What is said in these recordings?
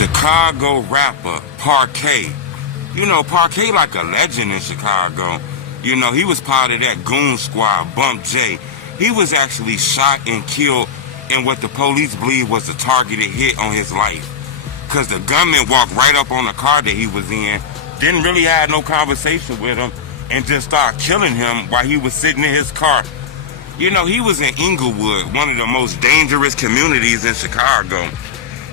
Chicago rapper Parquet. You know, Parquet like a legend in Chicago. You know, he was part of that goon squad, Bump J. He was actually shot and killed in what the police believe was a targeted hit on his life. Because the gunman walked right up on the car that he was in, didn't really have no conversation with him, and just started killing him while he was sitting in his car. You know, he was in Inglewood, one of the most dangerous communities in Chicago.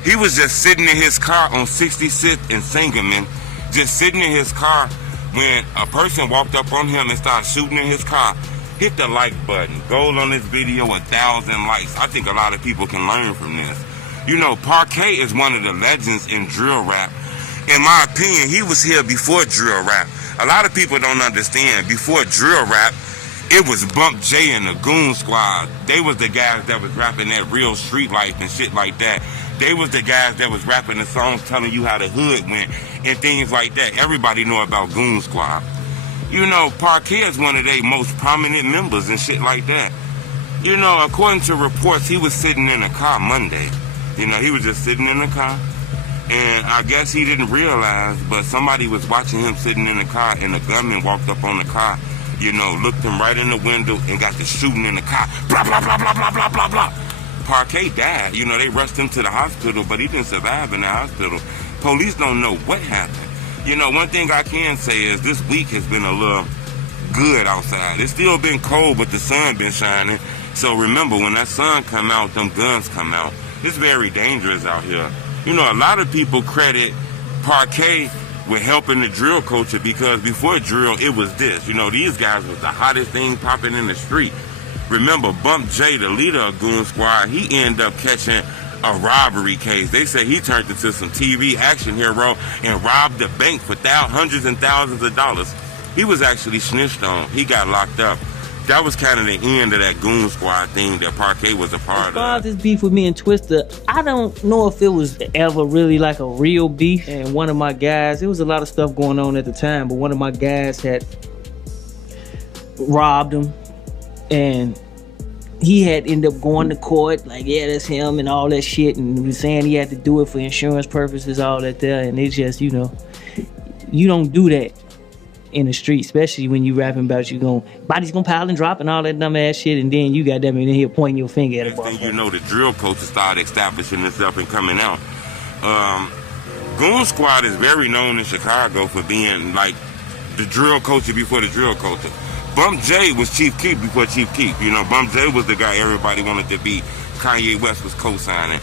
He was just sitting in his car on 66th and Sangamon, just sitting in his car when a person walked up on him and started shooting in his car. Hit the like button. Goal on this video, 1,000 likes. I think a lot of people can learn from this. You know, Parquet is one of the legends in drill rap. In my opinion, he was here before drill rap. A lot of people don't understand. Before drill rap, it was Bump J and the Goon Squad. They was the guys that was rapping that real street life and shit like that. They was the guys that was rapping the songs telling you how the hood went and things like that. Everybody know about Goon Squad. You know, Parquet is one of their most prominent members and shit like that. You know, according to reports, he was sitting in a car Monday. You know, he was just sitting in the car. And I guess he didn't realize, but somebody was watching him sitting in the car, and the gunman walked up on the car, you know, looked him right in the window and got to shooting in the car. Blah, blah, blah, blah, blah, blah, blah, blah. Parquet died. You know, they rushed him to the hospital, but he didn't survive in the hospital. Police don't know what happened. You know, one thing I can say is this week has been a little good outside. It's still been cold, but the sun been shining. So remember, when that sun come out, them guns come out. It's very dangerous out here. You know, a lot of people credit Parquet with helping the drill culture because before drill, it was this. You know, these guys was the hottest thing popping in the street. Remember, Bump J, the leader of Goon Squad, he ended up catching a robbery case. They say he turned into some TV action hero and robbed the bank for hundreds and thousands of dollars. He was actually snitched on. He got locked up. That was kind of the end of that Goon Squad thing that Parquet was a part of. As far as this beef with me and Twista, I don't know if it was ever really like a real beef. And one of my guys, there was a lot of stuff going on at the time, but one of my guys had robbed him, and he had ended up going to court, like, yeah, that's him and all that shit, and was saying he had to do it for insurance purposes, all that there, and it's just, you know, you don't do that in the street, especially when you rapping about body's gonna pile and drop and all that dumb ass shit, and then you got them in here pointing your finger at a Next thing you know, the drill culture started establishing itself and coming out. Goon Squad is very known in Chicago for being like the drill culture before the drill culture. Bump J was Chief Keef before Chief Keef. You know, Bump J was the guy everybody wanted to be. Kanye West was co-signing.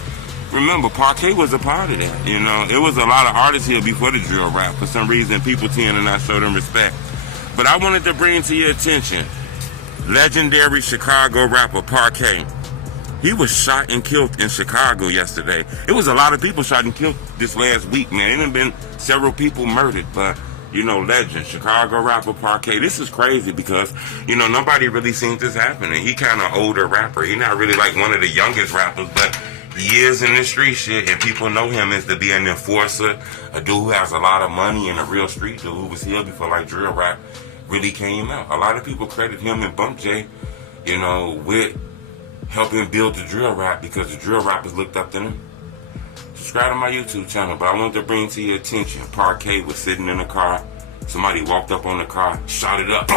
Remember, Parquet was a part of that. You know, it was a lot of artists here before the drill rap. For some reason, people tend to not show them respect. But I wanted to bring to your attention legendary Chicago rapper Parquet. He was shot and killed in Chicago yesterday. It was a lot of people shot and killed this last week, man. There have been several people murdered, but you know, legend, Chicago rapper Parquet. This is crazy because, you know, nobody really seen this happening. He kind of older rapper. He not really like one of the youngest rappers, but he is in the street shit, and people know him as to be an enforcer, a dude who has a lot of money, and a real street dude who was here before like drill rap really came out. A lot of people credit him and Bump J, you know, with helping build the drill rap because the drill rappers looked up to them. Subscribe to my YouTube channel, but I wanted to bring to your attention, Parquet was sitting in a car. Somebody walked up on the car, shot it up.